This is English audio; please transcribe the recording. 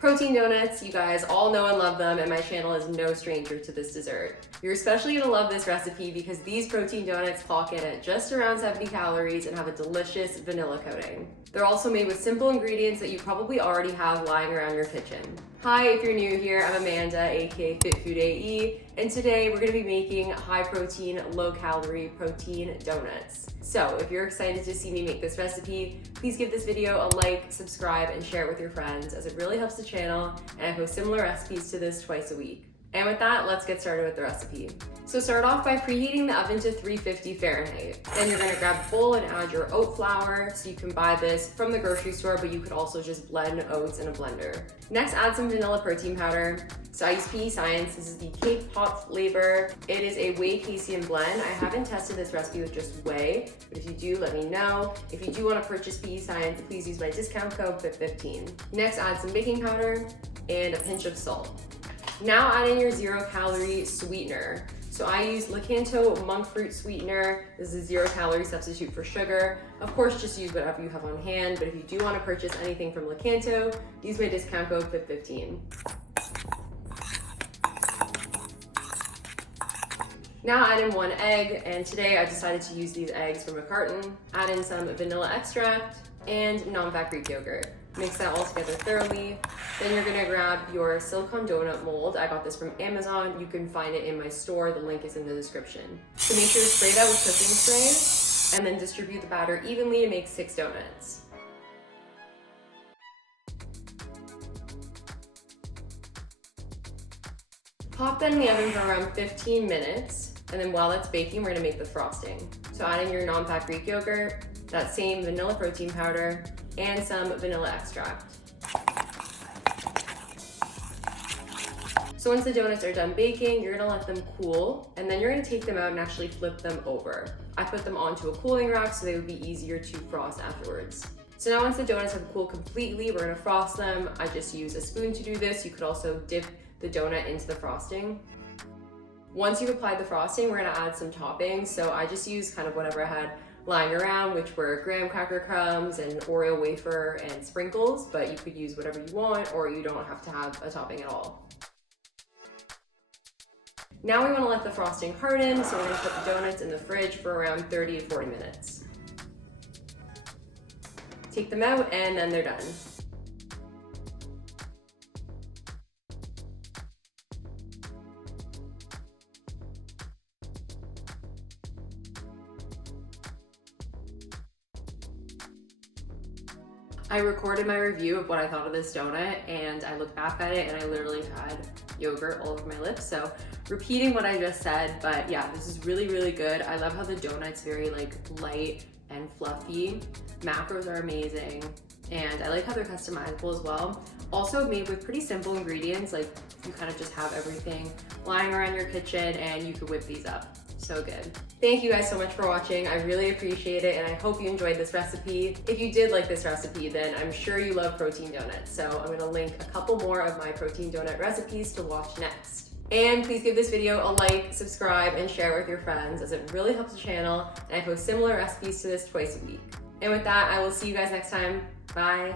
Protein donuts, you guys all know and love them, and my channel is no stranger to this dessert. You're especially gonna love this recipe because these protein donuts clock in at just around 70 calories and have a delicious vanilla coating. They're also made with simple ingredients that you probably already have lying around your kitchen. Hi, if you're new here, I'm Amanda, aka Fit Food AE, and today we're gonna be making high protein, low calorie protein donuts. So if you're excited to see me make this recipe, please give this video a like, subscribe, and share it with your friends as it really helps the channel, and I post similar recipes to this twice a week. And with that, let's get started with the recipe. So start off by preheating the oven to 350 Fahrenheit. Then you're gonna grab a bowl and add your oat flour. So you can buy this from the grocery store, but you could also just blend oats in a blender. Next, add some vanilla protein powder. So I use PE Science. This is the Cake Pop flavor. It is a whey casein blend. I haven't tested this recipe with just whey, but if you do, let me know. If you do wanna purchase PE Science, please use my discount code FIT15. Next, add some baking powder and a pinch of salt. Now add in your 0-calorie sweetener. So I use Lakanto monk fruit sweetener. This is a 0-calorie substitute for sugar. Of course, just use whatever you have on hand, but if you do want to purchase anything from Lakanto, use my discount code FIT15. Now add in 1 egg, and today I decided to use these eggs from a carton. Add in some vanilla extract and non-fat Greek yogurt. Mix that all together thoroughly. Then you're gonna grab your silicone donut mold. I got this from Amazon. You can find it in my store. The link is in the description. So make sure to spray that with cooking spray and then distribute the batter evenly to make 6 donuts. Pop that in the oven for around 15 minutes. And then while that's baking, we're gonna make the frosting. So add in your non-fat Greek yogurt, that same vanilla protein powder, and some vanilla extract. So once the donuts are done baking, you're gonna let them cool, and then you're gonna take them out and actually flip them over. I put them onto a cooling rack so they would be easier to frost afterwards. So now once the donuts have cooled completely, we're gonna frost them. I just use a spoon to do this. You could also dip the donut into the frosting. Once you've applied the frosting, we're gonna add some toppings. So I just use kind of whatever I had lying around, which were graham cracker crumbs and Oreo wafer and sprinkles, but you could use whatever you want, or you don't have to have a topping at all. Now we want to let the frosting harden, so we're going to put the donuts in the fridge for around 30 to 40 minutes. Take them out, and then they're done. I recorded my review of what I thought of this donut, and I looked back at it and I literally had yogurt all over my lips. So repeating what I just said, but yeah, this is really, really good. I love how the donut's very like light and fluffy. Macros are amazing. And I like how they're customizable as well. Also made with pretty simple ingredients, like you kind of just have everything lying around your kitchen and you could whip these up. So good. Thank you guys so much for watching. I really appreciate it, and I hope you enjoyed this recipe. If you did like this recipe, then I'm sure you love protein donuts. So I'm gonna link a couple more of my protein donut recipes to watch next. And please give this video a like, subscribe, and share with your friends as it really helps the channel, and I post similar recipes to this twice a week. And with that, I will see you guys next time. Bye.